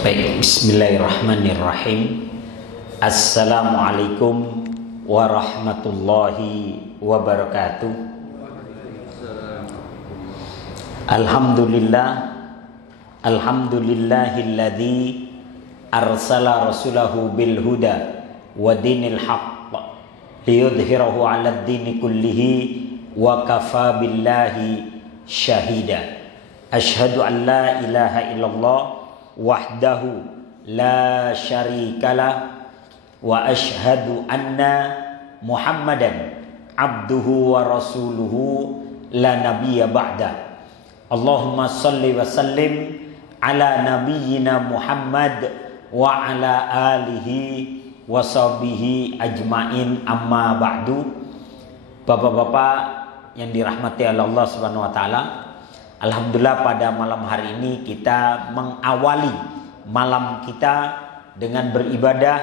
Baik, bismillahirrahmanirrahim. Assalamualaikum warahmatullahi wabarakatuh. Alhamdulillahilladzi arsala rasulahu bil huda wa dinil haqq liyudhhirahu 'alad dini kullihi wa kafa billahi syahida. Asyhadu an la ilaha illallah wahdahu la syarikalah wa asyhadu anna Muhammadan abduhu wa rasuluhu la nabiyya ba'da. Allahumma salli wa sallim ala nabiyyina Muhammad wa ala alihi wa sahbihi ajmain, amma ba'du. Bapak-bapak yang dirahmati oleh Allah Subhanahu wa taala, alhamdulillah pada malam hari ini kita mengawali malam kita dengan beribadah,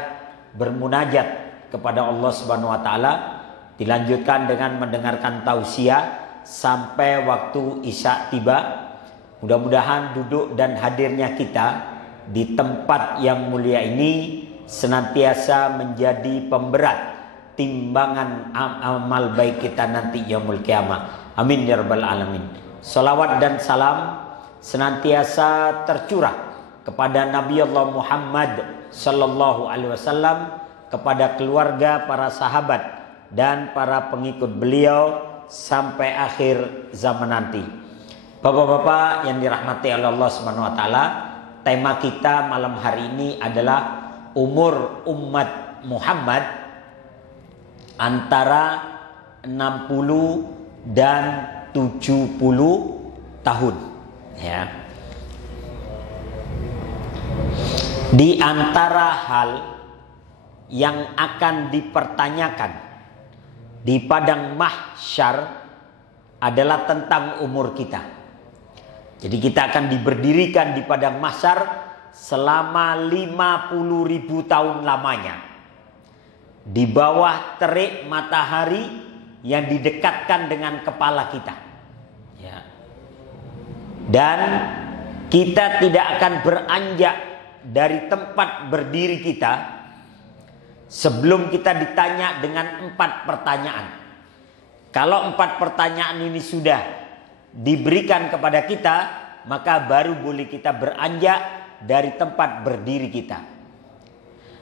bermunajat kepada Allah Subhanahu wa taala, dilanjutkan dengan mendengarkan tausiah sampai waktu Isya tiba. Mudah-mudahan duduk dan hadirnya kita di tempat yang mulia ini senantiasa menjadi pemberat timbangan amal baik kita nanti yaumul qiyamah. Amin ya rabbal alamin. Salawat dan salam senantiasa tercurah kepada Nabi Allah Muhammad sallallahu alaihi wasallam, kepada keluarga, para sahabat dan para pengikut beliau sampai akhir zaman nanti. Bapak-bapak yang dirahmati oleh Allah Subhanahu wa taala, tema kita malam hari ini adalah umur umat Muhammad antara 60 dan 70 tahun, ya. Di antara hal yang akan dipertanyakan di padang mahsyar adalah tentang umur kita. Jadi kita akan diberdirikan di padang mahsyar selama 50.000 tahun lamanya, di bawah terik matahari yang didekatkan dengan kepala kita, ya. Dan kita tidak akan beranjak dari tempat berdiri kita sebelum kita ditanya dengan 4 pertanyaan. Kalau 4 pertanyaan ini sudah diberikan kepada kita, maka baru boleh kita beranjak dari tempat berdiri kita.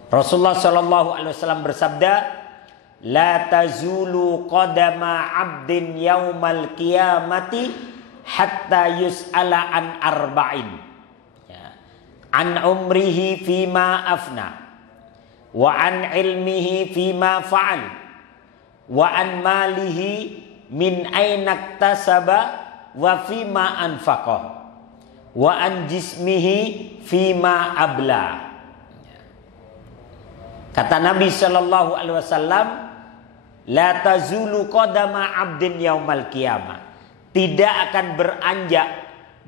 Rasulullah Shallallahu Alaihi Wasallam bersabda, la tazulu qadama abdin yaumal qiyamati hatta yus'ala an arba'in, ya. An umrihi fima afna, wa an ilmihi fima fa'al, wa an malihi min aina iktasaba wa fima anfaqah, wa an jismihi fima abla. Kata Nabi Shallallahu Alaihi Wasallam, la tazulu qadama abdin yaumal qiyamah, tidak akan beranjak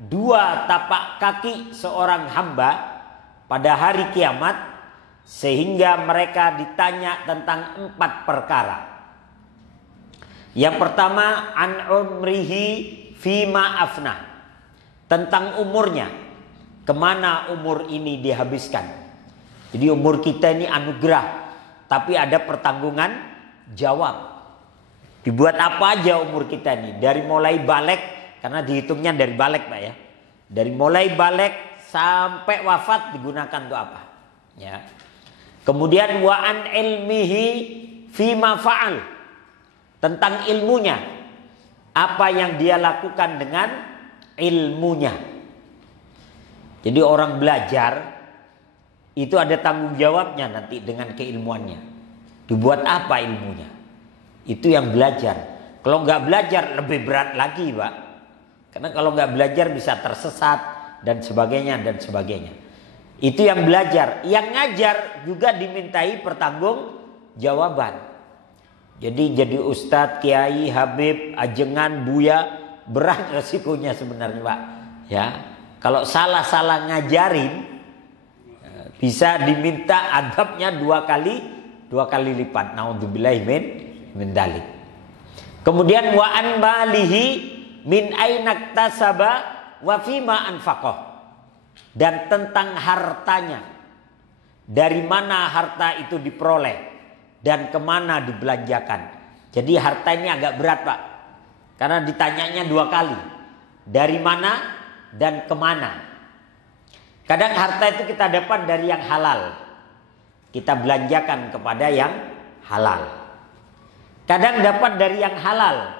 2 tapak kaki seorang hamba pada hari kiamat sehingga mereka ditanya tentang 4 perkara. Yang pertama, an umrihi fima afna, tentang umurnya, kemana umur ini dihabiskan. Jadi umur kita ini anugerah, tapi ada pertanggungan jawab. Dibuat apa aja umur kita ini, dari mulai balik, karena dihitungnya dari balik Pak ya, dari mulai balik sampai wafat digunakan untuk apa, ya. Kemudian wa an ilmihi fima fa'al, tentang ilmunya, apa yang dia lakukan dengan ilmunya. Jadi orang belajar itu ada tanggung jawabnya nanti dengan keilmuannya. Dibuat apa ilmunya? Itu yang belajar. Kalau nggak belajar lebih berat lagi Pak. Karena kalau nggak belajar bisa tersesat dan sebagainya dan sebagainya. Itu yang belajar. Yang ngajar juga dimintai pertanggungjawaban. Jadi ustadz, kiai, habib, ajengan, buya, berat resikonya sebenarnya Pak, ya. Kalau salah-salah ngajarin bisa diminta adabnya 2 kali lipat. Naudzubillahi min dzalik. Kemudian wa an malihi min aina iktasaba wa fima anfaqah, dan tentang hartanya. Dari mana harta itu diperoleh dan kemana dibelanjakan. Jadi harta ini agak berat, Pak. Karena ditanyanya 2 kali. Dari mana dan kemana. Kadang harta itu kita dapat dari yang halal. Kita belanjakan kepada yang halal. Kadang dapat dari yang halal.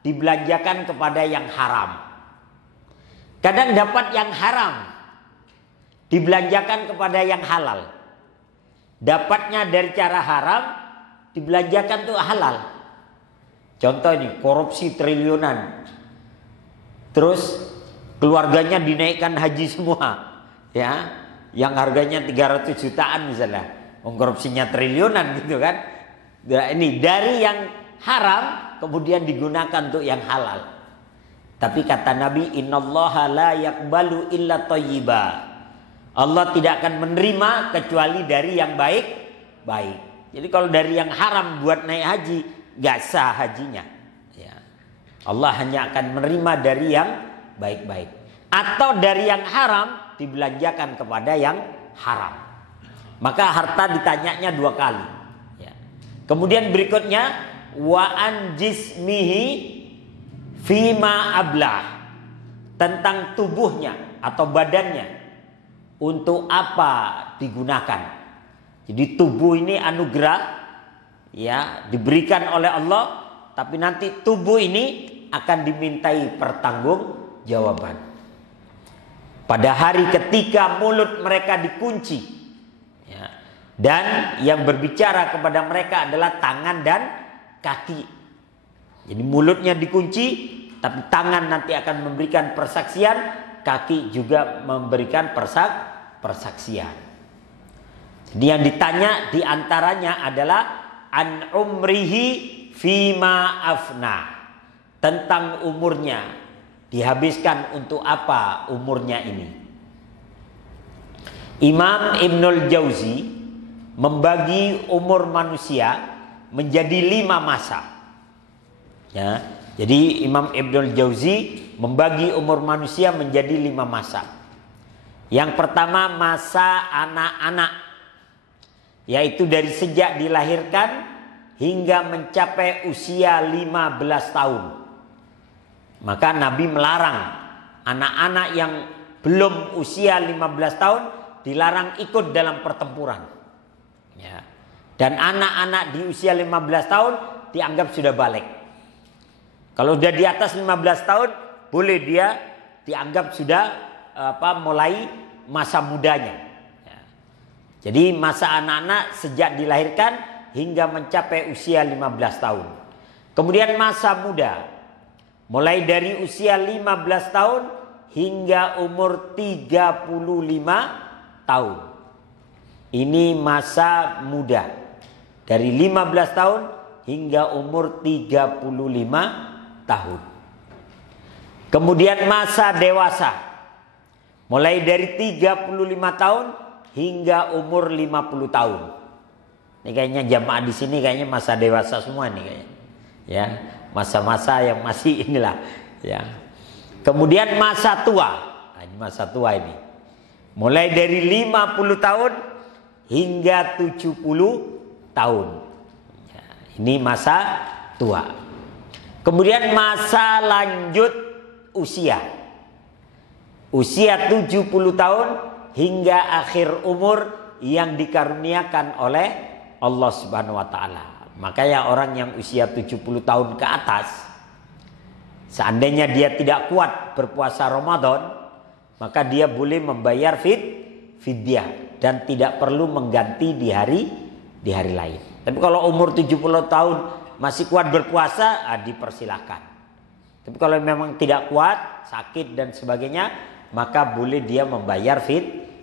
Dibelanjakan kepada yang haram. Kadang dapat yang haram. Dibelanjakan kepada yang halal. Dapatnya dari cara haram, dibelanjakan tuh halal. Contoh ini, korupsi triliunan. Terus keluarganya dinaikkan haji semua. Ya, yang harganya 300 jutaan misalnya. Korupsinya triliunan gitu kan. Nah, ini dari yang haram kemudian digunakan untuk yang halal. Tapi kata Nabi, innallaha la yaqbalu illa thayyiba. Allah tidak akan menerima kecuali dari yang baik-baik. Jadi kalau dari yang haram buat naik haji, gak sah hajinya. Ya. Allah hanya akan menerima dari yang baik-baik. Atau dari yang haram dibelanjakan kepada yang haram. Maka harta ditanyanya 2 kali. Ya. Kemudian berikutnya, wa an jismihi fima ablah. Tentang tubuhnya atau badannya. Untuk apa digunakan? Jadi tubuh ini anugerah, ya, diberikan oleh Allah, tapi nanti tubuh ini akan dimintai pertanggungjawaban. Pada hari ketika mulut mereka dikunci, ya, dan yang berbicara kepada mereka adalah tangan dan kaki. Jadi mulutnya dikunci, tapi tangan nanti akan memberikan persaksian. Kaki juga memberikan persaksian. Jadi yang ditanya diantaranya adalah an umrihi fima afna. Tentang umurnya. Dihabiskan untuk apa umurnya ini. Imam Ibnul Jauzi membagi umur manusia menjadi 5 masa. Ya, jadi Imam Ibnul Jauzi membagi umur manusia menjadi 5 masa. Yang pertama masa anak-anak, yaitu dari sejak dilahirkan hingga mencapai usia 15 tahun. Maka Nabi melarang anak-anak yang belum usia 15 tahun dilarang ikut dalam pertempuran. Ya. Dan anak-anak di usia 15 tahun dianggap sudah balik. Kalau sudah di atas 15 tahun boleh dia dianggap sudah mulai masa mudanya. Ya. Jadi masa anak-anak sejak dilahirkan hingga mencapai usia 15 tahun. Kemudian masa muda. Mulai dari usia 15 tahun hingga umur 35 tahun. Ini masa muda. Dari 15 tahun hingga umur 35 tahun. Kemudian masa dewasa. Mulai dari 35 tahun hingga umur 50 tahun. Ini kayaknya jamaah di sini kayaknya masa dewasa semua nih kayaknya. Ya, masa-masa yang masih inilah, ya. Kemudian masa tua. Nah, ini masa tua ini. Mulai dari 50 tahun hingga 70 tahun. Ya, ini masa tua. Kemudian masa lanjut usia. Usia 70 tahun hingga akhir umur yang dikaruniakan oleh Allah Subhanahu wa taala. Makanya orang yang usia 70 tahun ke atas, seandainya dia tidak kuat berpuasa Ramadan, maka dia boleh membayar fidyah dan tidak perlu mengganti di hari lain. Tapi kalau umur 70 tahun masih kuat berpuasa, dipersilahkan. Tapi kalau memang tidak kuat, sakit dan sebagainya, maka boleh dia membayar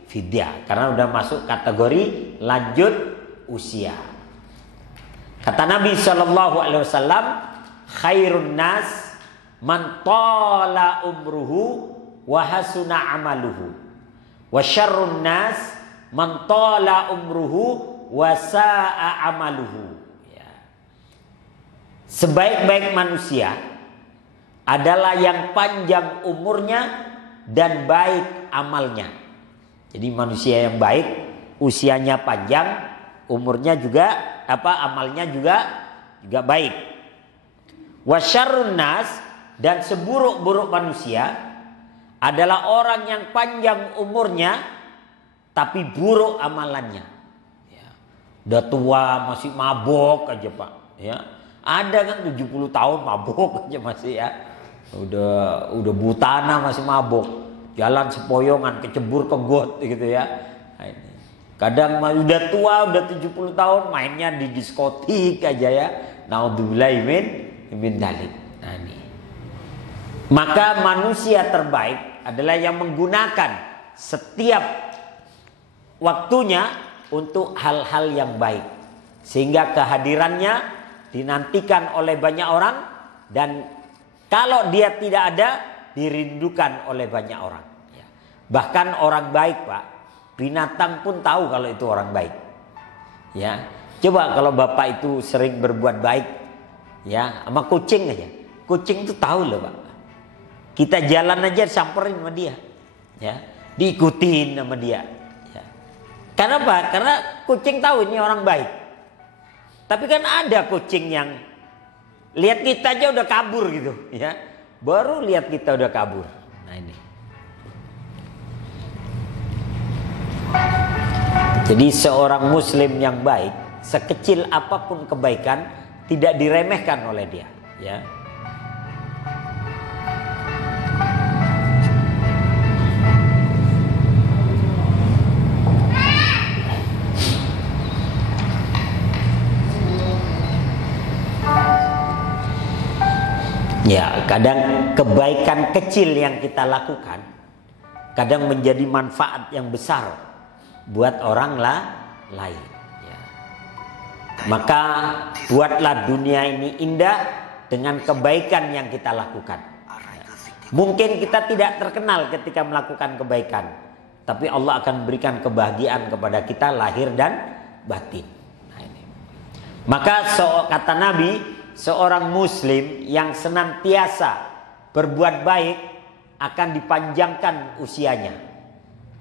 fidyah karena sudah masuk kategori lanjut usia. Kata Nabi SAW, khairun nas man tala umruhu wa hasuna amaluhu, wa syarrun nas man tala umruhu wa sa'a amaluhu. Ya. Sebaik-baik manusia adalah yang panjang umurnya dan baik amalnya. Jadi manusia yang baik, usianya panjang, umurnya juga amalnya juga baik. Wasyarrun nas, dan seburuk-buruk manusia adalah orang yang panjang umurnya tapi buruk amalannya. Ya. Udah tua masih mabok aja Pak. Ya. Ada kan 70 tahun mabok aja masih ya. Udah butana masih mabok. Jalan sepoyongan kecebur ke got gitu ya. Nah, ini. Kadang udah tua udah 70 tahun mainnya di diskotik aja ya. Naudzubillah min dzalik. Nah, ini. Maka manusia terbaik adalah yang menggunakan setiap waktunya untuk hal-hal yang baik. Sehingga kehadirannya dinantikan oleh banyak orang. Dan kalau dia tidak ada, dirindukan oleh banyak orang. Bahkan orang baik Pak, binatang pun tahu kalau itu orang baik. Ya, coba kalau bapak itu sering berbuat baik, ya, sama kucing aja. Kucing itu tahu loh Pak. Kita jalan aja samperin sama dia, ya, diikutin sama dia. Ya. Karena apa? Karena kucing tahu ini orang baik. Tapi kan ada kucing yang lihat kita aja udah kabur gitu, ya. Baru lihat kita udah kabur. Nah ini. Jadi seorang muslim yang baik, sekecil apapun kebaikan tidak diremehkan oleh dia, ya. Ya, kadang kebaikan kecil yang kita lakukan kadang menjadi manfaat yang besar buat orang lain. Ya. Maka buatlah dunia ini indah dengan kebaikan yang kita lakukan. Mungkin kita tidak terkenal ketika melakukan kebaikan, tapi Allah akan berikan kebahagiaan kepada kita lahir dan batin. Nah, ini. Maka kata Nabi, seorang muslim yang senantiasa berbuat baik akan dipanjangkan usianya.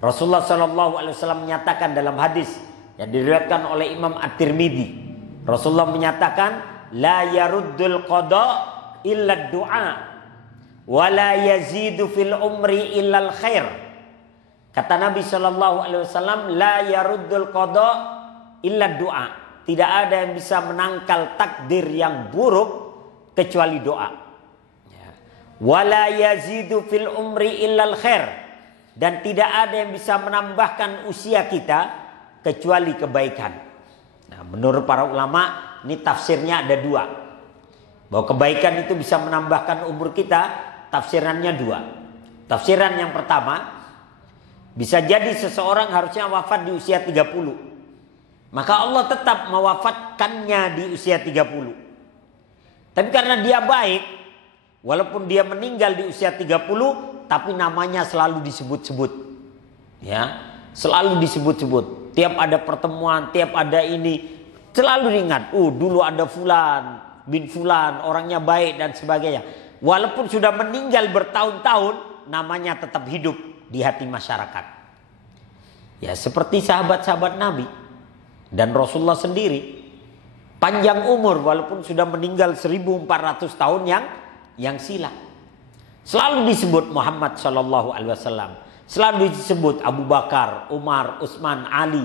Rasulullah SAW menyatakan dalam hadis yang diriwayatkan oleh Imam At-Tirmidzi, Rasulullah menyatakan, la yaruddul qada illa du'a wa la yazidu fil umri illa al khair. Kata Nabi SAW, la yaruddul qada illa du'a. Tidak ada yang bisa menangkal takdir yang buruk kecuali doa. Wala yazidu fil umri illal khair. Dan tidak ada yang bisa menambahkan usia kita kecuali kebaikan. Nah, menurut para ulama ini tafsirnya ada dua. Bahwa kebaikan itu bisa menambahkan umur kita, tafsirannya dua. Tafsiran yang pertama, bisa jadi seseorang harusnya wafat di usia 30. Maka Allah tetap mewafatkannya di usia 30. Tapi karena dia baik, walaupun dia meninggal di usia 30, tapi namanya selalu disebut-sebut. Ya, selalu disebut-sebut. Tiap ada pertemuan, tiap ada ini, selalu diingat. Dulu ada fulan bin fulan, orangnya baik dan sebagainya. Walaupun sudah meninggal bertahun-tahun, namanya tetap hidup di hati masyarakat. Ya, seperti sahabat-sahabat Nabi. Dan Rasulullah sendiri panjang umur walaupun sudah meninggal 1400 tahun yang silam. Selalu disebut Muhammad SAW, selalu disebut Abu Bakar, Umar, Utsman, Ali,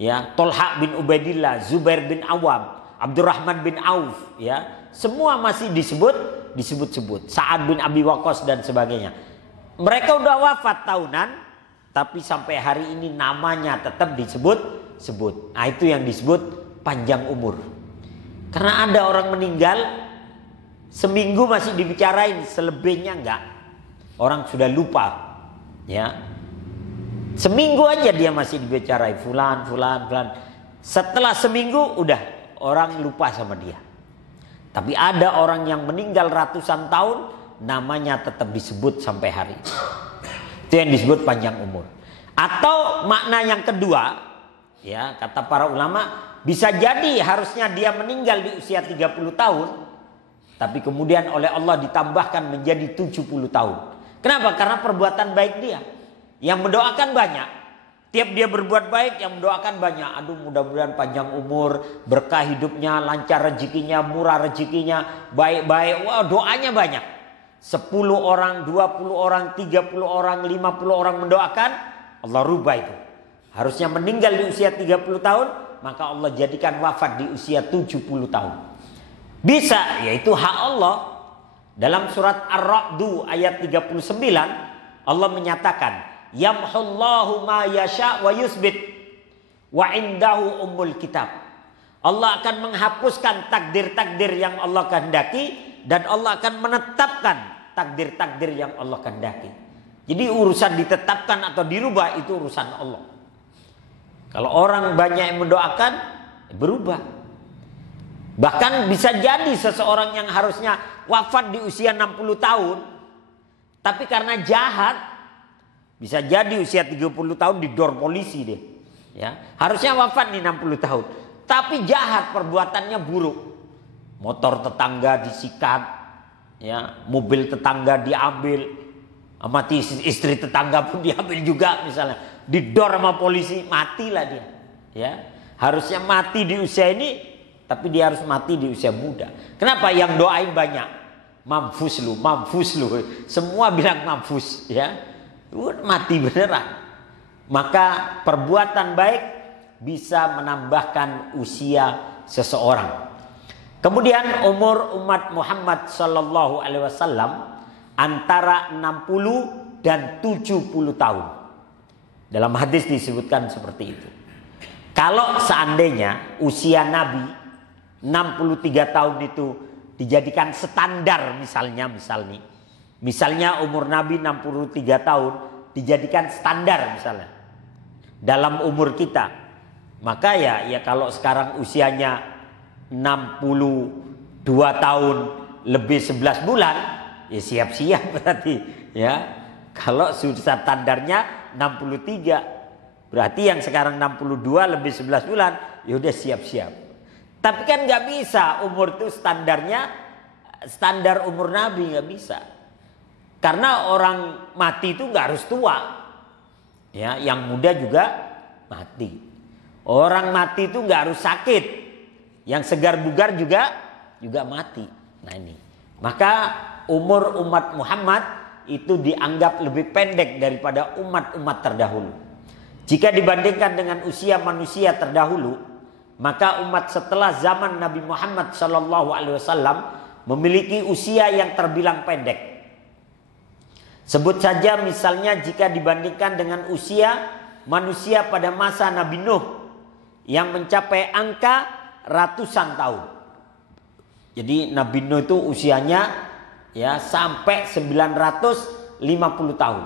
ya, Tolha bin Ubaidillah, Zubair bin Awam, Abdurrahman bin Auf, ya, semua masih disebut-sebut. Sa'ad bin Abi Waqqas dan sebagainya. Mereka udah wafat tahunan, tapi sampai hari ini namanya tetap disebut. Nah, itu yang disebut panjang umur. Karena ada orang meninggal seminggu masih dibicarain, selebihnya enggak. Orang sudah lupa. Ya. Seminggu aja dia masih dibicarain fulan. Setelah seminggu udah orang lupa sama dia. Tapi ada orang yang meninggal ratusan tahun, namanya tetap disebut sampai hari ini. Itu yang disebut panjang umur. Atau makna yang kedua, ya, kata para ulama, bisa jadi harusnya dia meninggal di usia 30 tahun, tapi kemudian oleh Allah ditambahkan menjadi 70 tahun. Kenapa? Karena perbuatan baik dia. Yang mendoakan banyak. Tiap dia berbuat baik, yang mendoakan banyak. Aduh, mudah-mudahan panjang umur, berkah hidupnya, lancar rezekinya, murah rezekinya, baik-baik. Wah, doanya banyak. 10 orang, 20 orang, 30 orang, 50 orang mendoakan, Allah rubah itu. Harusnya meninggal di usia 30 tahun, maka Allah jadikan wafat di usia 70 tahun. Bisa, yaitu hak Allah. Dalam surat Ar-Ra'd ayat 39, Allah menyatakan, yamhullahu ma yasha wa yusbit wa indahu ummul kitab. Allah akan menghapuskan takdir-takdir yang Allah kehendaki, dan Allah akan menetapkan takdir-takdir yang Allah kehendaki. Jadi urusan ditetapkan atau dirubah itu urusan Allah. Kalau orang banyak yang mendoakan, berubah. Bahkan bisa jadi seseorang yang harusnya wafat di usia 60 tahun, tapi karena jahat, bisa jadi usia 30 tahun didor polisi deh. Ya, harusnya wafat nih 60 tahun. Tapi jahat, perbuatannya buruk. Motor tetangga disikat, ya, mobil tetangga diambil, mati istri tetangga pun diambil juga misalnya. Didor sama polisi, matilah dia. Ya, harusnya mati di usia ini, tapi dia harus mati di usia muda. Kenapa? Yang doain banyak. Mampus lu, mampus lu. Semua bilang mampus, ya. Mati beneran. Maka perbuatan baik bisa menambahkan usia seseorang. Kemudian umur umat Muhammad sallallahu alaihi wasallam antara 60 dan 70 tahun. Dalam hadis disebutkan seperti itu. Kalau seandainya usia Nabi 63 tahun itu dijadikan standar, misalnya umur Nabi 63 tahun dijadikan standar misalnya dalam umur kita, maka ya kalau sekarang usianya 62 tahun lebih 11 bulan, ya siap-siap berarti, ya. Kalau sudah standarnya 63, berarti yang sekarang 62 lebih 11 bulan, ya udah siap-siap. Tapi kan nggak bisa umur itu standarnya standar umur Nabi, nggak bisa. Karena orang mati itu nggak harus tua, ya, yang muda juga mati. Orang mati itu nggak harus sakit, yang segar bugar juga mati. Nah ini, maka umur umat Muhammad itu dianggap lebih pendek daripada umat-umat terdahulu. Jika dibandingkan dengan usia manusia terdahulu, maka umat setelah zaman Nabi Muhammad SAW memiliki usia yang terbilang pendek. Sebut saja misalnya jika dibandingkan dengan usia manusia pada masa Nabi Nuh yang mencapai angka ratusan tahun. Jadi Nabi Nuh itu usianya ya sampai 950 tahun.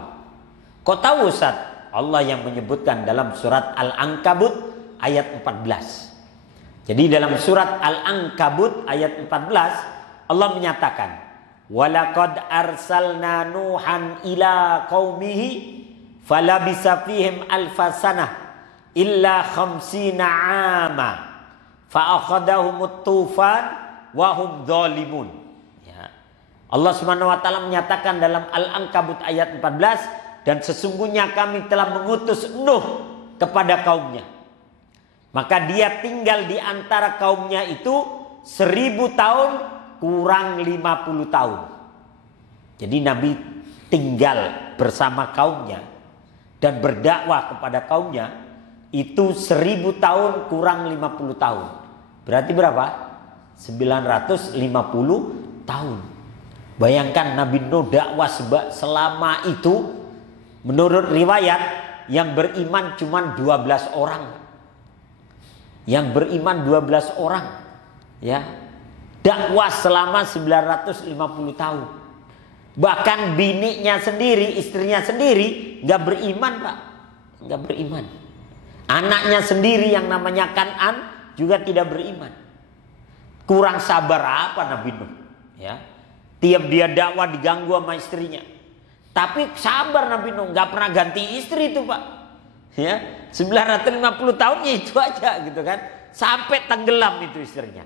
Kau tahu Ustaz? Allah yang menyebutkan dalam surat Al-Ankabut ayat 14. Jadi dalam surat Al-Ankabut ayat 14 Allah menyatakan, walaqad arsalna nuhan ila qaumihi falabisa fihim alfasanah illa khamsina ama fa akhadahumut tufan wa hum dzalimun. Ya. Allah Subhanahu wa taala menyatakan dalam Al-Ankabut ayat 14, dan sesungguhnya kami telah mengutus Nuh kepada kaumnya, maka dia tinggal di antara kaumnya itu 1000 tahun kurang 50 tahun. Jadi Nabi tinggal bersama kaumnya dan berdakwah kepada kaumnya itu 1000 tahun kurang 50 tahun. Berarti berapa? 950 tahun. Bayangkan Nabi Nuh dakwah selama itu, menurut riwayat yang beriman cuma 12 orang. Yang beriman 12 orang. Ya. Dakwah selama 950 tahun. Bahkan bininya sendiri, istrinya sendiri gak beriman, Pak. Gak beriman. Anaknya sendiri yang namanya Kan'an juga tidak beriman. Kurang sabar apa Nabi Nuh? Ya. Tiap dia dakwah diganggu sama istrinya. Tapi sabar Nabi Nuh, gak pernah ganti istri itu, Pak. Ya, 950 tahunnya itu aja gitu kan. Sampai tenggelam itu istrinya.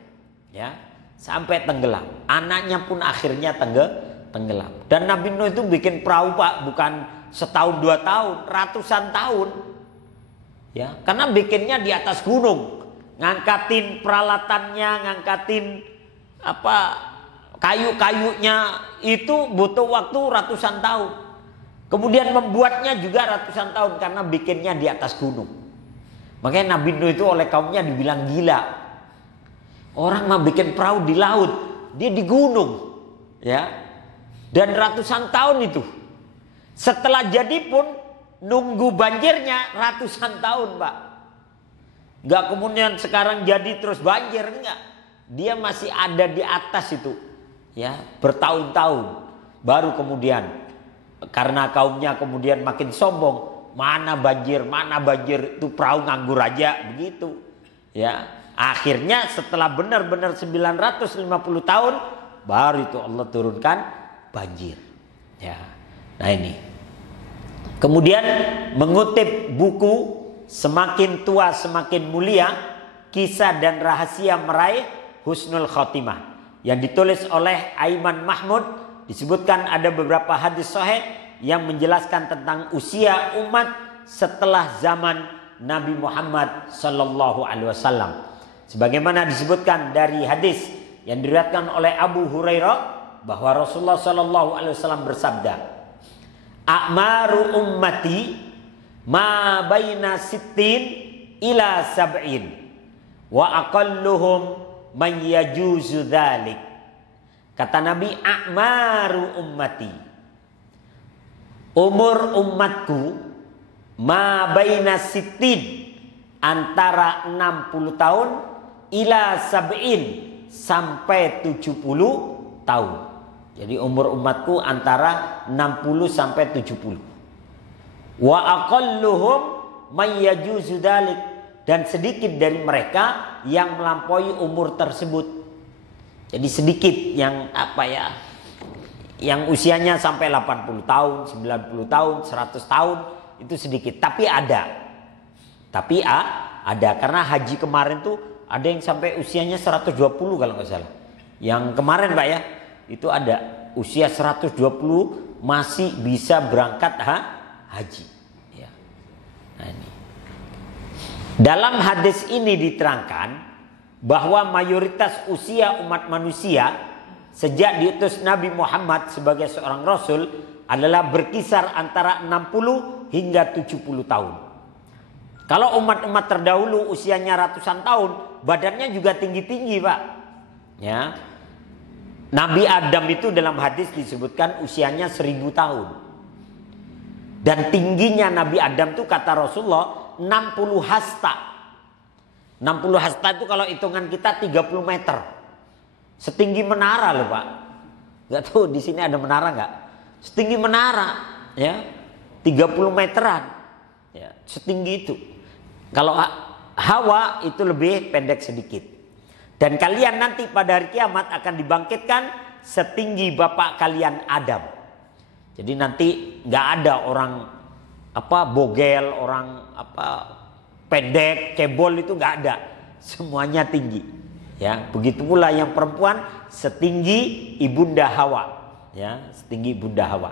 Ya. Sampai tenggelam. Anaknya pun akhirnya tenggelam. Dan Nabi Nuh itu bikin perahu, Pak, bukan setahun 2 tahun, ratusan tahun. Ya, karena bikinnya di atas gunung, ngangkatin peralatannya, ngangkatin apa kayu-kayunya itu butuh waktu ratusan tahun. Kemudian membuatnya juga ratusan tahun karena bikinnya di atas gunung. Makanya Nabi Nuh itu oleh kaumnya dibilang gila. Orang mah bikin perahu di laut, dia di gunung, ya. Dan ratusan tahun itu. Setelah jadi pun nunggu banjirnya ratusan tahun, Pak. Enggak kemudian sekarang jadi terus banjir, enggak. Dia masih ada di atas itu, ya, bertahun-tahun. Baru kemudian karena kaumnya kemudian makin sombong, mana banjir itu perahu nganggur aja begitu, ya. Akhirnya setelah benar-benar 950 tahun baru itu Allah turunkan banjir, ya. Nah ini kemudian mengutip buku Semakin Tua Semakin Mulia, Kisah dan Rahasia Meraih Husnul Khotimah yang ditulis oleh Aiman Mahmud. Disebutkan ada beberapa hadis sahih yang menjelaskan tentang usia umat setelah zaman Nabi Muhammad sallallahu alaihi wasallam. Sebagaimana disebutkan dari hadis yang diriwayatkan oleh Abu Hurairah bahwa Rasulullah sallallahu alaihi wasallam bersabda, "A'maru ummati ma baina sittin ila sab'in wa aqalluhum man yajuzu dzalik." Kata Nabi, "A'maru ummati." Umur umatku ma baina sittin, antara 60 tahun ila sab'in, sampai 70 tahun. Jadi umur umatku antara 60 sampai 70. Wa aqalluhum may yajuzu dzalik, dan sedikit dari mereka yang melampaui umur tersebut. Jadi sedikit yang yang usianya sampai 80 tahun, 90 tahun, 100 tahun, itu sedikit. Tapi ada. Karena haji kemarin tuh ada yang sampai usianya 120 kalau nggak salah. Yang kemarin Pak ya, itu ada usia 120 masih bisa berangkat haji. Ya. Nah, ini. Dalam hadis ini diterangkan bahwa mayoritas usia umat manusia sejak diutus Nabi Muhammad sebagai seorang Rasul adalah berkisar antara 60 hingga 70 tahun. Kalau umat-umat terdahulu usianya ratusan tahun, badannya juga tinggi-tinggi Pak. Ya. Nabi Adam itu dalam hadis disebutkan usianya 1000 tahun. Dan tingginya Nabi Adam itu kata Rasulullah 60 hasta. 60 hasta itu kalau hitungan kita 30 meter. Setinggi menara loh Pak. Gak tahu di sini ada menara nggak? Setinggi menara, ya, 30 meteran, ya, setinggi itu. Kalau Hawa itu lebih pendek sedikit. Dan kalian nanti pada hari kiamat akan dibangkitkan setinggi bapak kalian Adam. Jadi nanti nggak ada orang bogel, orang pendek, cebol, itu nggak ada. Semuanya tinggi. Ya, begitu pula yang perempuan setinggi ibunda Hawa, ya, setinggi ibunda Hawa.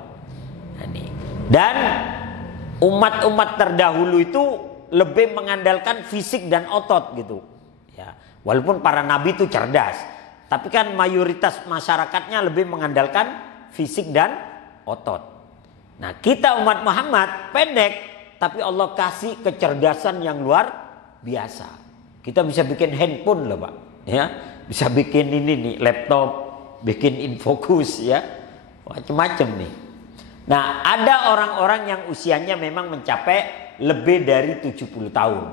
Nah, ini. Dan umat-umat terdahulu itu lebih mengandalkan fisik dan otot gitu. Ya, walaupun para nabi itu cerdas, tapi kan mayoritas masyarakatnya lebih mengandalkan fisik dan otot. Nah, kita umat Muhammad pendek, tapi Allah kasih kecerdasan yang luar biasa. Kita bisa bikin handphone loh Pak. Ya, bisa bikin ini nih, laptop, bikin infocus, ya, macam-macam nih. Nah, ada orang-orang yang usianya memang mencapai lebih dari 70 tahun.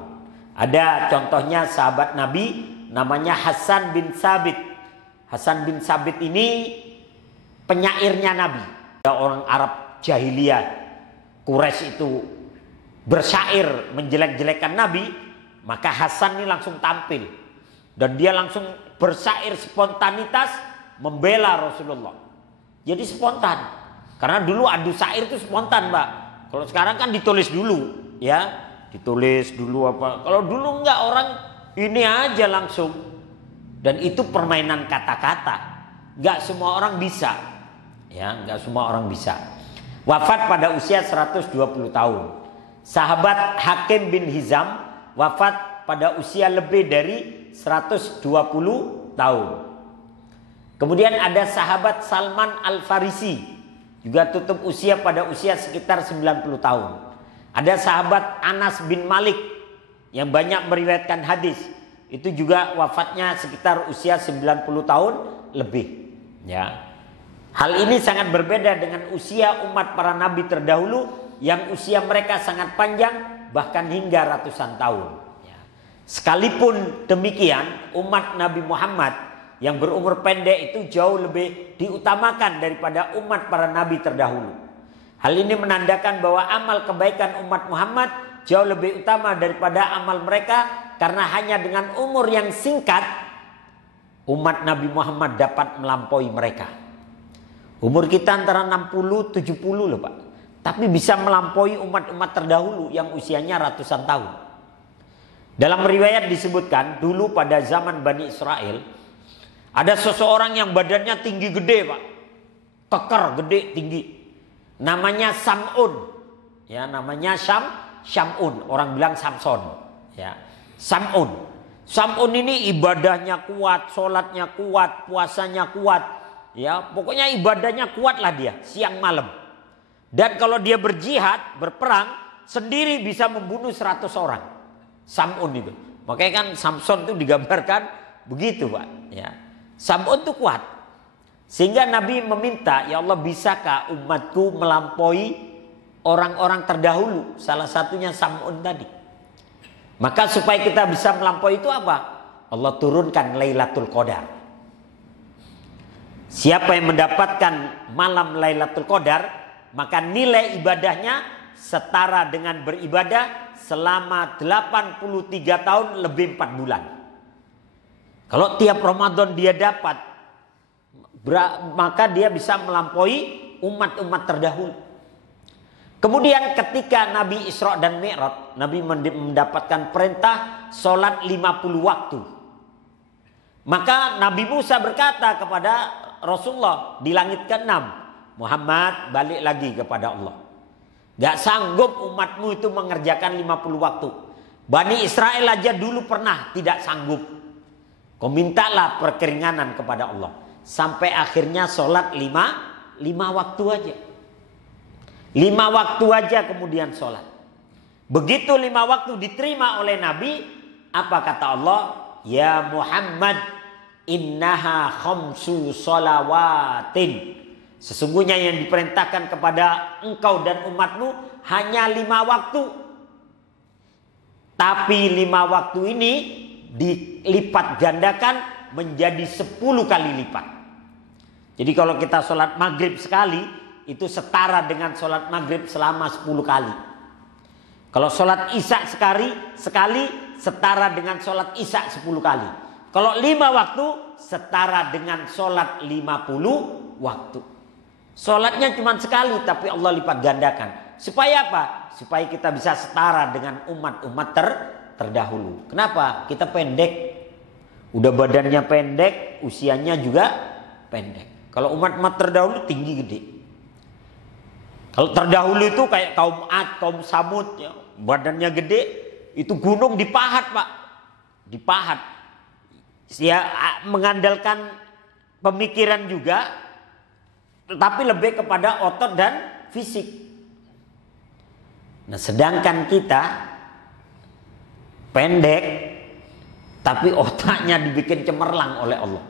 Ada contohnya sahabat Nabi namanya Hasan bin Sabit. Hasan bin Sabit ini penyairnya Nabi. Ada orang Arab jahiliyah, Quraisy itu bersyair menjelek-jelekan Nabi, maka Hasan ini langsung tampil. Dan dia langsung bersair spontanitas membela Rasulullah. Jadi spontan. Karena dulu adu syair itu spontan Pak. Kalau sekarang kan ditulis dulu, ya, ditulis dulu apa. Kalau dulu enggak, orang ini aja langsung. Dan itu permainan kata-kata. Enggak semua orang bisa. Ya, enggak semua orang bisa. Wafat pada usia 120 tahun. Sahabat Hakim bin Hizam wafat pada usia lebih dari 120 tahun. Kemudian ada sahabat Salman Al-Farisi, juga tutup usia pada usia sekitar 90 tahun. Ada sahabat Anas bin Malik yang banyak meriwayatkan hadis, itu juga wafatnya sekitar usia 90 tahun lebih. Ya. Hal ini sangat berbeda dengan usia umat para nabi terdahulu yang usia mereka sangat panjang, bahkan hingga ratusan tahun. Ya. Sekalipun demikian, umat Nabi Muhammad yang berumur pendek itu jauh lebih diutamakan daripada umat para nabi terdahulu. Hal ini menandakan bahwa amal kebaikan umat Muhammad jauh lebih utama daripada amal mereka, karena hanya dengan umur yang singkat umat Nabi Muhammad dapat melampaui mereka. Umur kita antara 60-70 loh Pak, tapi bisa melampaui umat-umat terdahulu yang usianya ratusan tahun. Dalam riwayat disebutkan dulu pada zaman Bani Israel ada seseorang yang badannya tinggi gede Pak, keker gede tinggi, namanya Sam'un. Ya, namanya Syam'un, orang bilang Samson. Ya, Sam'un. Sam'un ini ibadahnya kuat, sholatnya kuat, puasanya kuat. Ya, pokoknya ibadahnya kuat lah dia, siang malam. Dan kalau dia berjihad, berperang, sendiri bisa membunuh 100 orang. Sam'un itu. Makanya kan Samson itu digambarkan begitu Pak. Ya. Sam'un itu kuat. Sehingga Nabi meminta, ya Allah, bisakah umatku melampaui orang-orang terdahulu? Salah satunya Sam'un tadi. Maka supaya kita bisa melampaui itu apa? Allah turunkan Lailatul Qadar. Siapa yang mendapatkan malam Lailatul Qadar, maka nilai ibadahnya setara dengan beribadah selama 83 tahun lebih 4 bulan. Kalau tiap Ramadan dia dapat, maka dia bisa melampaui umat-umat terdahulu. Kemudian ketika Nabi Isra dan Mi'raj, Nabi mendapatkan perintah sholat 50 waktu. Maka Nabi Musa berkata kepada Rasulullah di langit ke-6, Muhammad, balik lagi kepada Allah. Gak sanggup umatmu itu mengerjakan 50 waktu. Bani Israel aja dulu pernah tidak sanggup. Kau mintalah perkeringanan kepada Allah. Sampai akhirnya sholat 5 waktu aja. 5 waktu aja kemudian sholat. Begitu 5 waktu diterima oleh Nabi, apa kata Allah? Ya Muhammad, innaha khamsu sholawatin. Sesungguhnya yang diperintahkan kepada engkau dan umatmu hanya 5 waktu. Tapi 5 waktu ini dilipat gandakan menjadi 10 kali lipat. Jadi kalau kita sholat maghrib sekali, itu setara dengan sholat maghrib selama 10 kali. Kalau sholat isya sekali setara dengan sholat isya 10 kali. Kalau 5 waktu setara dengan sholat 50 waktu. Sholatnya cuma sekali tapi Allah lipat gandakan. Supaya apa? Supaya kita bisa setara dengan umat-umat terdahulu. Kenapa? Kita pendek. Udah badannya pendek, usianya juga pendek. Kalau umat-umat terdahulu tinggi gede. Kalau terdahulu itu kayak kaum Ad, kaum Samud, ya, badannya gede, itu gunung dipahat Pak. Dipahat. Ya, mengandalkan pemikiran juga, tetapi lebih kepada otot dan fisik. Nah, sedangkan kita pendek, tapi otaknya dibikin cemerlang oleh Allah.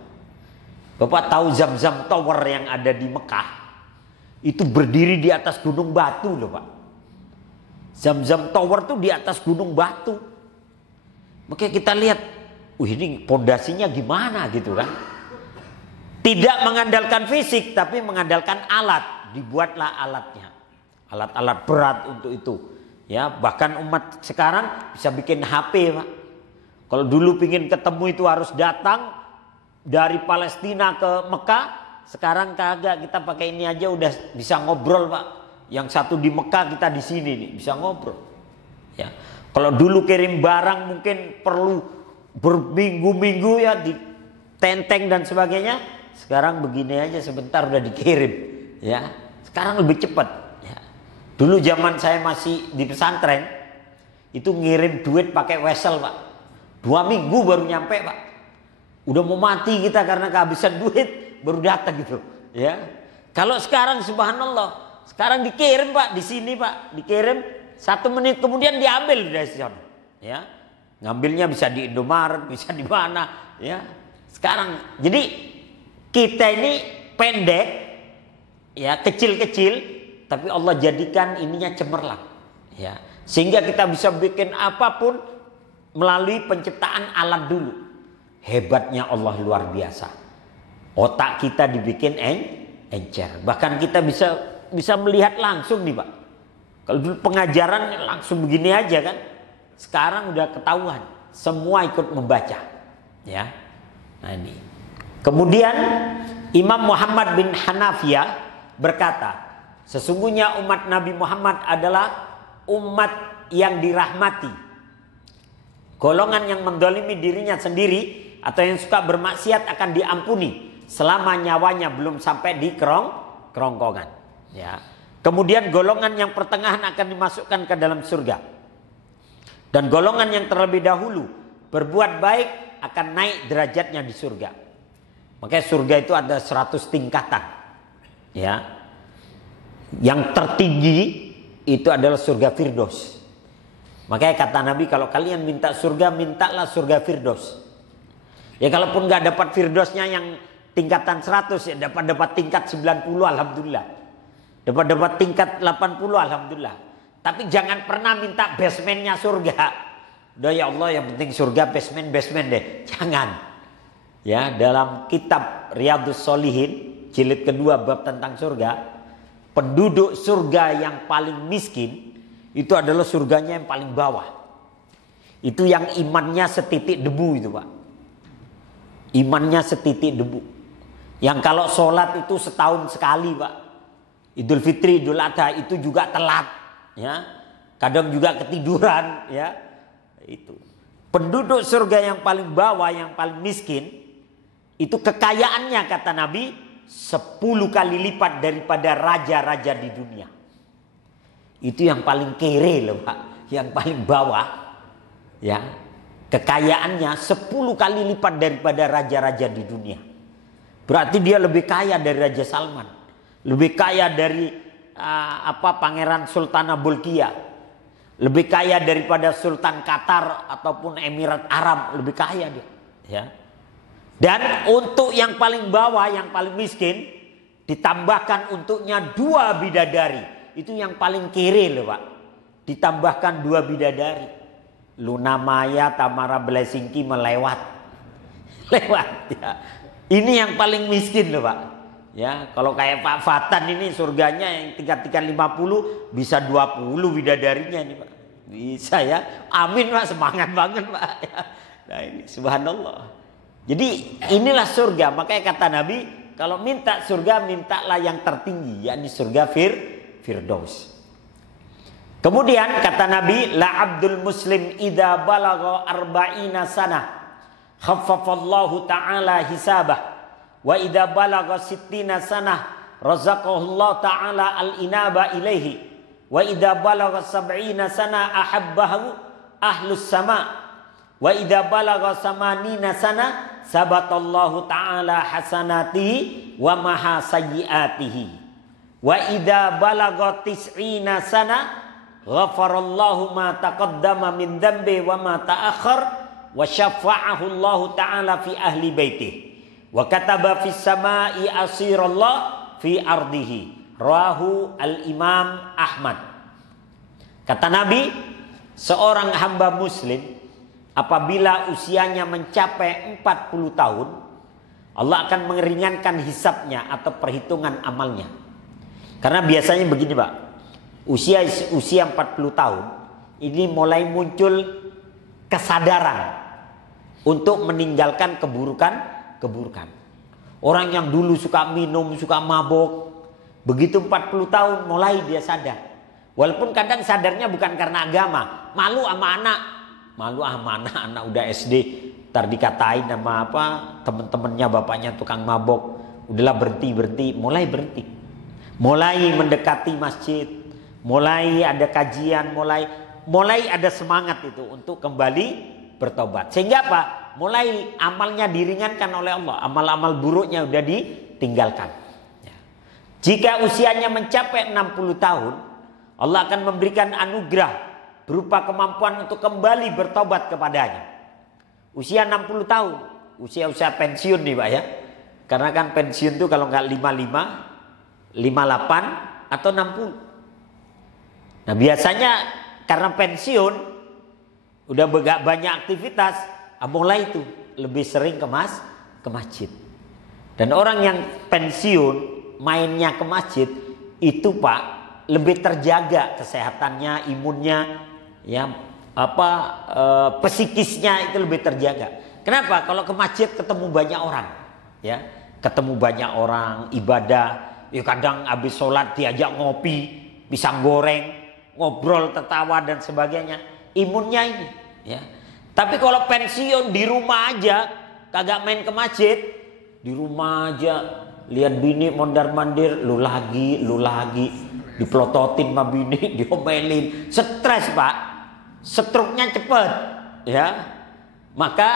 Bapak tahu Zam-Zam Tower yang ada di Mekah? Itu berdiri di atas gunung batu loh Pak. Zam-Zam Tower tuh di atas gunung batu. Makanya kita lihat, ini pondasinya gimana gitu kan. Tidak mengandalkan fisik tapi mengandalkan alat. Dibuatlah alatnya. Alat-alat berat untuk itu. Ya, bahkan umat sekarang bisa bikin HP Pak. Kalau dulu pingin ketemu itu harus datang dari Palestina ke Mekah. Sekarang kagak, kita pakai ini aja udah bisa ngobrol Pak. Yang satu di Mekah, kita di sini nih bisa ngobrol. Ya, kalau dulu kirim barang mungkin perlu berminggu-minggu ya di tenteng dan sebagainya. Sekarang begini aja sebentar udah dikirim. Ya, sekarang lebih cepat. Ya. Dulu zaman saya masih di pesantren, itu ngirim duit pakai wesel Pak. 2 minggu baru nyampe Pak. Udah mau mati kita karena kehabisan duit, baru datang gitu. Ya. Kalau sekarang subhanallah, sekarang dikirim Pak, di sini Pak, dikirim 1 menit kemudian diambil dari sana. Ya. Ngambilnya bisa di Indomaret, bisa di mana, ya. Sekarang jadi kita ini pendek, ya, kecil-kecil, tapi Allah jadikan ininya cemerlang, ya, sehingga kita bisa bikin apapun melalui penciptaan alat dulu. Hebatnya Allah luar biasa. Otak kita dibikin encer. Bahkan kita bisa melihat langsung nih Pak. Kalau dulu pengajaran langsung begini aja kan, sekarang udah ketahuan. Semua ikut membaca, ya. Nah ini. Kemudian Imam Muhammad bin Hanafiyah berkata, sesungguhnya umat Nabi Muhammad adalah umat yang dirahmati. Golongan yang mendolimi dirinya sendiri atau yang suka bermaksiat akan diampuni selama nyawanya belum sampai di kerongkongan. Ya. Kemudian golongan yang pertengahan akan dimasukkan ke dalam surga. Dan golongan yang terlebih dahulu berbuat baik akan naik derajatnya di surga. Makanya surga itu ada 100 tingkatan. Ya. Yang tertinggi itu adalah surga Firdaus. Makanya kata Nabi, kalau kalian minta surga, mintalah surga Firdaus. Ya kalaupun nggak dapat Firdausnya yang tingkatan 100, ya dapat tingkat 90 alhamdulillah. Dapat tingkat 80 alhamdulillah. Tapi jangan pernah minta basementnya surga. Udah ya Allah, yang penting surga basement deh. Jangan. Ya, dalam kitab Riyadhus Shalihin jilid kedua bab tentang surga, penduduk surga yang paling miskin itu adalah surganya yang paling bawah. Itu yang imannya setitik debu itu Pak. Imannya setitik debu. Yang kalau sholat itu setahun sekali Pak. Idul Fitri, Idul Adha itu juga telat. Ya. Kadang juga ketiduran. Ya. Itu. Penduduk surga yang paling bawah, yang paling miskin, itu kekayaannya kata Nabi 10 kali lipat daripada raja-raja di dunia. Itu yang paling kere loh Pak, yang paling bawah, ya, kekayaannya 10 kali lipat daripada raja-raja di dunia. Berarti dia lebih kaya dari Raja Salman, lebih kaya dari Pangeran Sultana Bolkiah, lebih kaya daripada Sultan Qatar ataupun Emirat Arab, lebih kaya dia, ya. Dan untuk yang paling bawah, yang paling miskin, ditambahkan untuknya 2 bidadari. Itu yang paling kere loh Pak. Ditambahkan 2 bidadari. Luna Maya, Tamara Blessingki melewat. Lewat ya. Ini yang paling miskin loh Pak. Ya, kalau kayak Pak Fatan ini surganya yang tingkat 50 bisa 20 bidadarinya nih Pak. Bisa ya. Amin Pak, semangat banget Pak. Nah ini subhanallah. Jadi inilah surga. Makanya kata Nabi, kalau minta surga mintalah yang tertinggi, yakni surga Firdaus. Kemudian kata Nabi, la abdul muslim idza balagha arba'ina sanah khaffafallahu ta'ala hisabah wa idza balagha sittina sanah razaqahullahu ta'ala al-inaba ilaihi wa idza balagha sab'ina sanah ahabbahu ahlus sama wa idza balagha samanina sanah sabatallahu ta'ala hasanatihi wa maha sayyiatihi wa idza balagha tis'ina sana ghafarallahu ma taqaddama min dhanbi wa ma ta'akhkhar wa syafa'ahu Allah ta'ala fi ahli baitihi wa kataba fis samai asirallah fi ardihi rawahu al-Imam Ahmad. Kata Nabi, seorang hamba muslim apabila usianya mencapai 40 tahun, Allah akan meringankan hisabnya atau perhitungan amalnya. Karena biasanya begini Pak, usia 40 tahun, ini mulai muncul kesadaran untuk meninggalkan keburukan. Orang yang dulu suka minum, suka mabok, begitu 40 tahun mulai dia sadar. Walaupun kadang sadarnya bukan karena agama, malu sama anak. Malu anak udah SD, ntar dikatain sama temen-temennya bapaknya tukang mabok, udahlah berhenti, mulai berhenti, mulai mendekati masjid, mulai ada kajian, mulai ada semangat itu untuk kembali bertobat. Sehingga apa? Mulai amalnya diringankan oleh Allah, amal-amal buruknya udah ditinggalkan. Jika usianya mencapai 60 tahun, Allah akan memberikan anugerah berupa kemampuan untuk kembali bertobat kepadanya. Usia 60 tahun, usia pensiun nih Pak ya. Karena kan pensiun itu kalau nggak 55, 58 atau 60. Nah biasanya karena pensiun udah gak banyak aktivitas, mulai itu lebih sering ke masjid. Dan orang yang pensiun mainnya ke masjid itu Pak lebih terjaga kesehatannya, imunnya, ya psikisnya itu lebih terjaga. Kenapa? Kalau ke masjid ketemu banyak orang, ya ketemu banyak orang ibadah, ya kadang habis sholat diajak ngopi, pisang goreng, ngobrol, tertawa dan sebagainya. Imunnya ini, ya. Tapi kalau pensiun di rumah aja, kagak main ke masjid, di rumah aja lihat bini mondar-mandir, lu lagi, dipelototin sama bini, diomelin, stres Pak, stroke-nya cepet, ya. Maka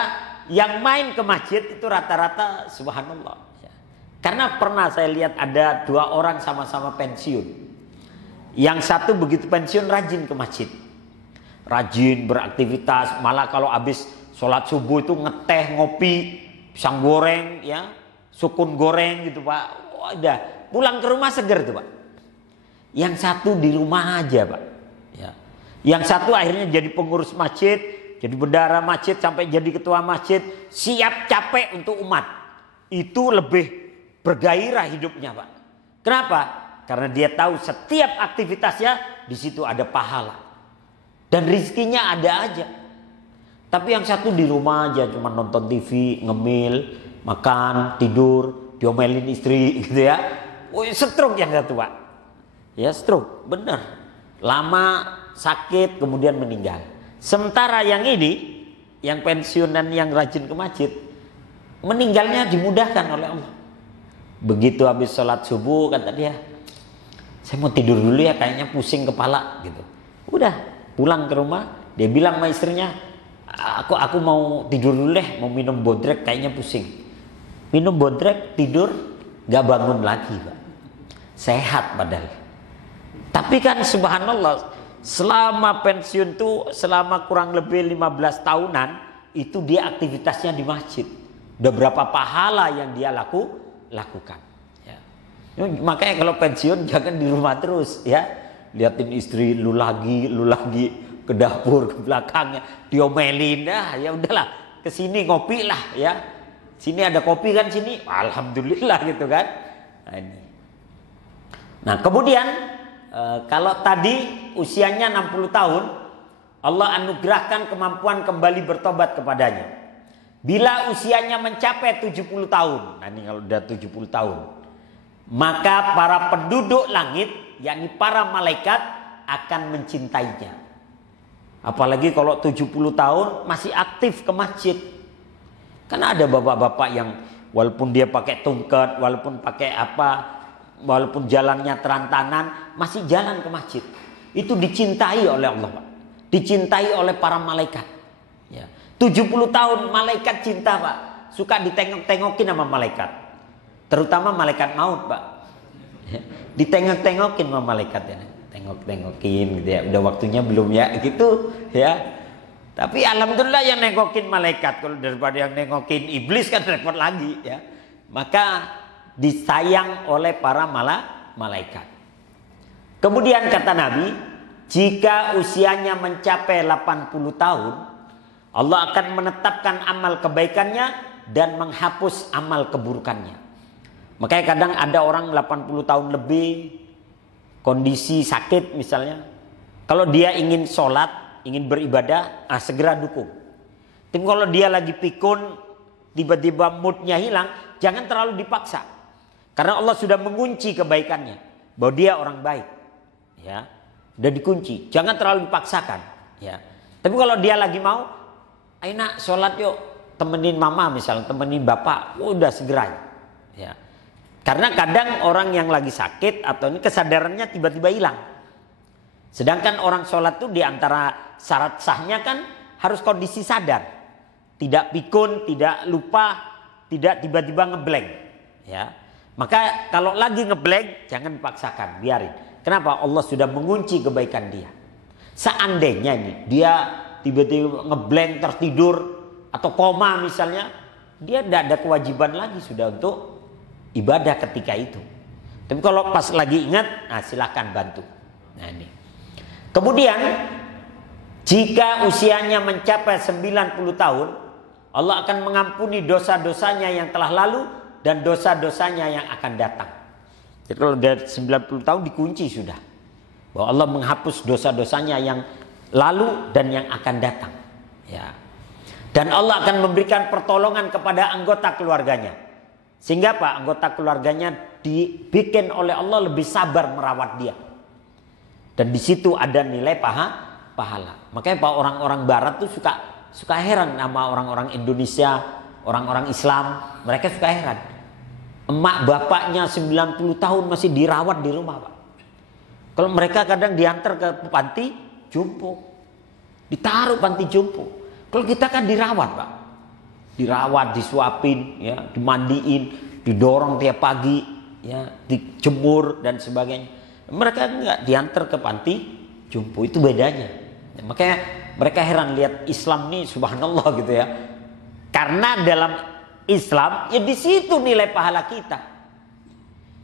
yang main ke masjid itu rata-rata subhanallah, ya. Karena pernah saya lihat ada 2 orang sama-sama pensiun. Yang satu begitu pensiun rajin ke masjid, rajin beraktivitas, malah kalau habis sholat subuh itu ngeteh, ngopi, pisang goreng, ya, sukun goreng gitu Pak. Wah, udah pulang ke rumah seger tuh Pak. Yang satu di rumah aja Pak, ya. Yang satu akhirnya jadi pengurus masjid, jadi bendahara masjid, sampai jadi ketua masjid, siap capek untuk umat. Itu lebih bergairah hidupnya Pak. Kenapa? Karena dia tahu setiap aktivitasnya di situ ada pahala dan rizkinya ada aja. Tapi yang satu di rumah aja cuma nonton TV, ngemil, makan, tidur, diomelin istri gitu ya. Stroke yang satu Pak. Ya stroke, bener. Lama sakit kemudian meninggal. Sementara yang ini, yang pensiun dan yang rajin ke masjid, meninggalnya dimudahkan oleh Allah. Begitu habis sholat subuh kata dia, saya mau tidur dulu ya, kayaknya pusing kepala gitu. Udah pulang ke rumah, dia bilang sama istrinya, aku mau tidur dulu deh, mau minum bodrek, kayaknya pusing. Minum bodrek, tidur, gak bangun lagi Pak. Sehat padahal. Tapi kan subhanallah, selama pensiun tuh selama kurang lebih 15 tahunan itu dia aktivitasnya di masjid. Udah berapa pahala yang dia lakukan, ya. Makanya kalau pensiun jangan di rumah terus ya. Liatin istri lu lagi ke dapur, ke belakangnya diomelin, ya udahlah, ke sini ngopi lah ya. Sini ada kopi kan sini, alhamdulillah gitu kan. Nah kemudian kalau tadi usianya 60 tahun, Allah anugerahkan kemampuan kembali bertobat kepadanya. Bila usianya mencapai 70 tahun, nah ini kalau udah 70 tahun, maka para penduduk langit, yakni para malaikat akan mencintainya. Apalagi kalau 70 tahun masih aktif ke masjid. Karena ada bapak-bapak yang walaupun dia pakai tongkat, walaupun pakai apa, walaupun jalannya terantanan, masih jalan ke masjid. Itu dicintai oleh Allah Pak. Dicintai oleh para malaikat, ya. 70 tahun malaikat cinta Pak. Suka ditengok-tengokin sama malaikat. Terutama malaikat maut Pak. Ditengok-tengokin sama malaikat ya. Tengok-tengokin gitu ya. Udah waktunya belum ya gitu ya. Tapi alhamdulillah yang nengokin malaikat. Kalau daripada yang nengokin iblis kan repot lagi ya. Maka disayang oleh para malaikat. Kemudian kata Nabi, jika usianya mencapai 80 tahun, Allah akan menetapkan amal kebaikannya dan menghapus amal keburukannya. Makanya kadang ada orang 80 tahun lebih, kondisi sakit misalnya, kalau dia ingin sholat, ingin beribadah, segera dukung. Tapi kalau dia lagi pikun, tiba-tiba moodnya hilang, jangan terlalu dipaksa. Karena Allah sudah mengunci kebaikannya, bahwa dia orang baik, ya, udah dikunci. Jangan terlalu dipaksakan, ya. Tapi kalau dia lagi mau, ayo nak sholat yuk, temenin mama misalnya, temenin bapak, udah segera, ya. Karena kadang orang yang lagi sakit atau ini kesadarannya tiba-tiba hilang. Sedangkan orang sholat itu diantara syarat sahnya kan harus kondisi sadar. Tidak pikun, tidak lupa, tidak tiba-tiba ngeblank. Ya. Maka kalau lagi ngeblank jangan paksakan, biarin. Kenapa? Allah sudah mengunci kebaikan dia. Seandainya ini dia tiba-tiba ngeblank tertidur atau koma misalnya, dia tidak ada kewajiban lagi sudah untuk ibadah ketika itu. Tapi kalau pas lagi ingat, nah silakan bantu. Nah ini. Kemudian jika usianya mencapai 90 tahun, Allah akan mengampuni dosa-dosanya yang telah lalu dan dosa-dosanya yang akan datang. Jadi kalau dari 90 tahun dikunci sudah, bahwa Allah menghapus dosa-dosanya yang lalu dan yang akan datang. Ya. Dan Allah akan memberikan pertolongan kepada anggota keluarganya. Sehingga apa? Anggota keluarganya dibikin oleh Allah lebih sabar merawat dia. Dan di situ ada nilai pahala. Makanya Pak, orang-orang Barat tuh suka heran sama orang-orang Indonesia, orang-orang Islam. Mereka suka heran. Emak bapaknya 90 tahun masih dirawat di rumah, Pak. Kalau mereka kadang diantar ke panti jompo, ditaruh panti jompo. Kalau kita kan dirawat, Pak. Dirawat, disuapin, ya, dimandiin, didorong tiap pagi, ya, dijemur dan sebagainya. Mereka enggak diantar ke panti jompo, itu bedanya. Ya, makanya mereka heran lihat Islam nih, subhanallah gitu ya. Karena dalam Islam ya di situ nilai pahala kita.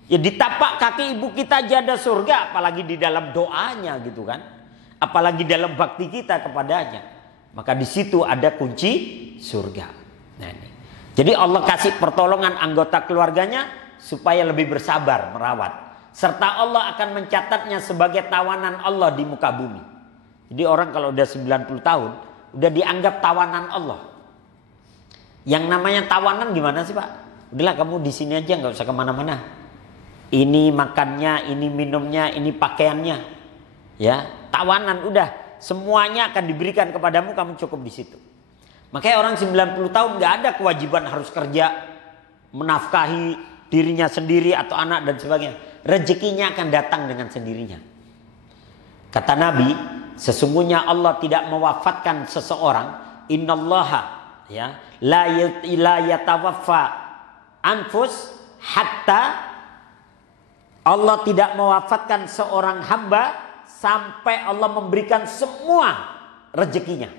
Ya di tapak kaki ibu kita aja ada surga, apalagi di dalam doanya gitu kan. Apalagi dalam bakti kita kepadanya. Maka di situ ada kunci surga. Nah ini. Jadi Allah kasih pertolongan anggota keluarganya supaya lebih bersabar merawat. Serta Allah akan mencatatnya sebagai tawanan Allah di muka bumi. Jadi orang kalau udah 90 tahun udah dianggap tawanan Allah. Yang namanya tawanan gimana sih, Pak? Udahlah kamu di sini aja, nggak usah kemana-mana. Ini makannya, ini minumnya, ini pakaiannya. Ya, tawanan udah. Semuanya akan diberikan kepadamu, kamu cukup di situ. Makanya orang 90 tahun nggak ada kewajiban harus kerja, menafkahi dirinya sendiri atau anak dan sebagainya. Rezekinya akan datang dengan sendirinya. Kata Nabi, sesungguhnya Allah tidak mewafatkan seseorang. Innallaha, ya, la yatawaffa anfus hatta, Allah tidak mewafatkan seorang hamba sampai Allah memberikan semua rezekinya.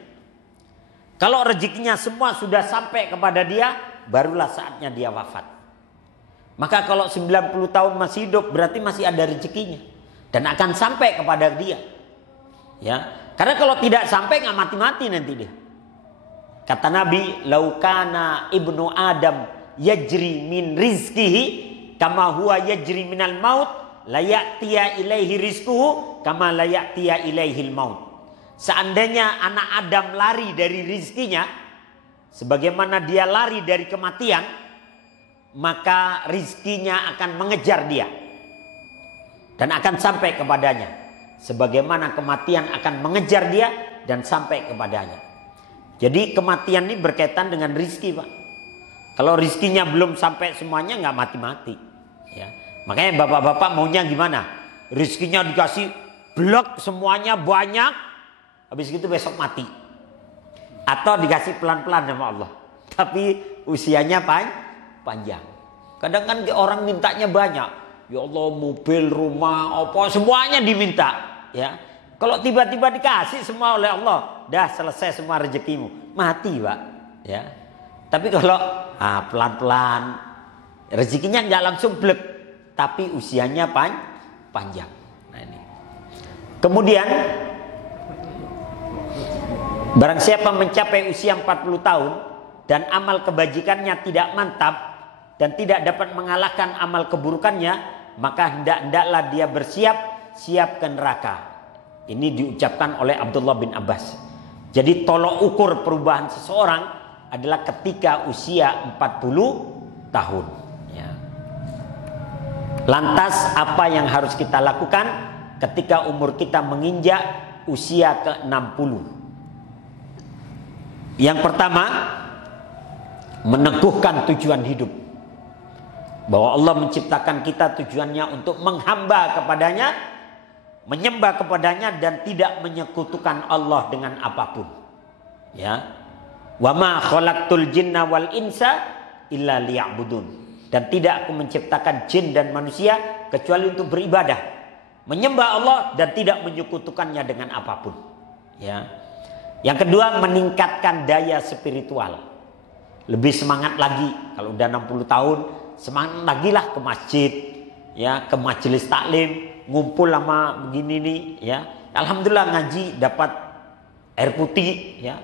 Kalau rezekinya semua sudah sampai kepada dia, barulah saatnya dia wafat. Maka kalau 90 tahun masih hidup berarti masih ada rezekinya dan akan sampai kepada dia. Ya, karena kalau tidak sampai nggak mati-mati nanti dia. Kata Nabi, laukana ibnu Adam yajri min rizkihi kama huwa yajri minal maut layatiya ilaihi rizkuhu kama layatiya ilaihil maut. Seandainya anak Adam lari dari rizkinya sebagaimana dia lari dari kematian, maka rizkinya akan mengejar dia dan akan sampai kepadanya sebagaimana kematian akan mengejar dia dan sampai kepadanya. Jadi kematian ini berkaitan dengan rizki, Pak. Kalau rizkinya belum sampai semuanya nggak mati-mati, ya. Makanya bapak-bapak maunya gimana? Rizkinya dikasih blok semuanya banyak, habis itu besok mati. Atau dikasih pelan-pelan sama Allah, tapi usianya panjang. Kadang kan orang mintanya banyak. Ya Allah, mobil, rumah, apa semuanya diminta, ya. Kalau tiba-tiba dikasih semua oleh Allah, dah selesai semua rezekimu, mati, Pak, ya. Tapi kalau pelan-pelan, rezekinya nggak langsung blek, tapi usianya panjang. Nah ini. Kemudian barang siapa mencapai usia 40 tahun dan amal kebajikannya tidak mantap dan tidak dapat mengalahkan amal keburukannya, maka hendaklah dia siap ke neraka. Ini diucapkan oleh Abdullah bin Abbas. Jadi tolok ukur perubahan seseorang adalah ketika usia 40 tahun. Ya. Lantas apa yang harus kita lakukan ketika umur kita menginjak usia ke-60? Yang pertama, meneguhkan tujuan hidup. Bahwa Allah menciptakan kita tujuannya untuk menghamba kepadanya menyembah kepadanya dan tidak menyekutukan Allah dengan apapun. Ya. Wa ma khalaqtul jinna wal insa illa liya'budun. Dan tidak aku menciptakan jin dan manusia kecuali untuk beribadah, menyembah Allah dan tidak menyekutukannya dengan apapun. Ya. Yang kedua, meningkatkan daya spiritual. Lebih semangat lagi. Kalau udah 60 tahun, semangat lagi lah ke masjid, ya, ke majelis taklim, ngumpul sama begini nih, ya. Alhamdulillah ngaji dapat air putih, ya.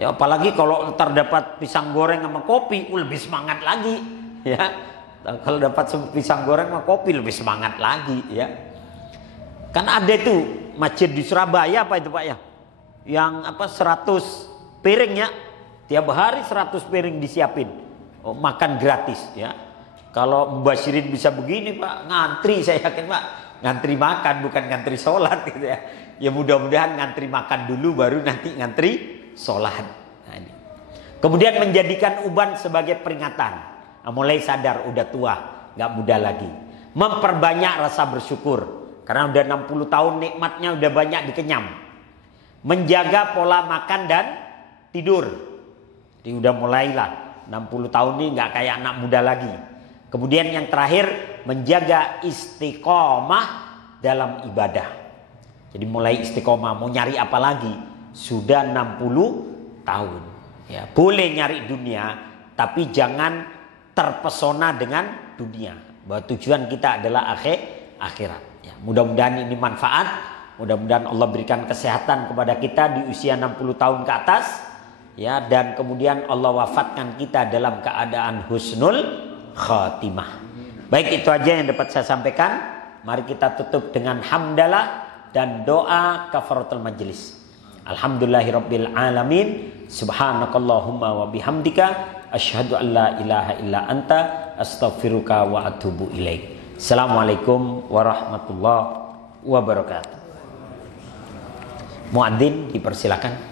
Ya, apalagi kalau terdapat pisang goreng sama kopi, lebih semangat lagi, ya. Kalau dapat pisang goreng sama kopi lebih semangat lagi, ya. Kan ada itu masjid di Surabaya apa itu Pak ya? Yang apa 100 piring ya. Tiap hari 100 piring disiapin. Oh, makan gratis, ya. Kalau Mbak Syirin bisa begini Pak, ngantri saya yakin Pak. Ngantri makan bukan ngantri sholat gitu ya. Ya mudah-mudahan ngantri makan dulu baru nanti ngantri sholat. Nah, ini. Kemudian menjadikan uban sebagai peringatan. Nah, mulai sadar udah tua, nggak muda lagi. Memperbanyak rasa bersyukur karena udah 60 tahun nikmatnya udah banyak dikenyam. Menjaga pola makan dan tidur. Jadi udah mulailah 60 tahun ini nggak kayak anak muda lagi. Kemudian yang terakhir menjaga istiqomah dalam ibadah. Jadi mulai istiqomah, mau nyari apa lagi? Sudah 60 tahun. Ya, boleh nyari dunia, tapi jangan terpesona dengan dunia. Bahwa tujuan kita adalah akhirat. Ya, mudah-mudahan ini manfaat. Mudah-mudahan Allah berikan kesehatan kepada kita di usia 60 tahun ke atas. Ya, dan kemudian Allah wafatkan kita dalam keadaan husnul khatimah. Baik, itu aja yang dapat saya sampaikan. Mari kita tutup dengan hamdalah dan doa kafaratul majelis. Alhamdulillahirabbil alamin. Subhanakallahumma wa bihamdika asyhadu an la ilaha illa anta astaghfiruka wa atubu ilaik. Assalamualaikum warahmatullahi wabarakatuh. Muadzin dipersilakan.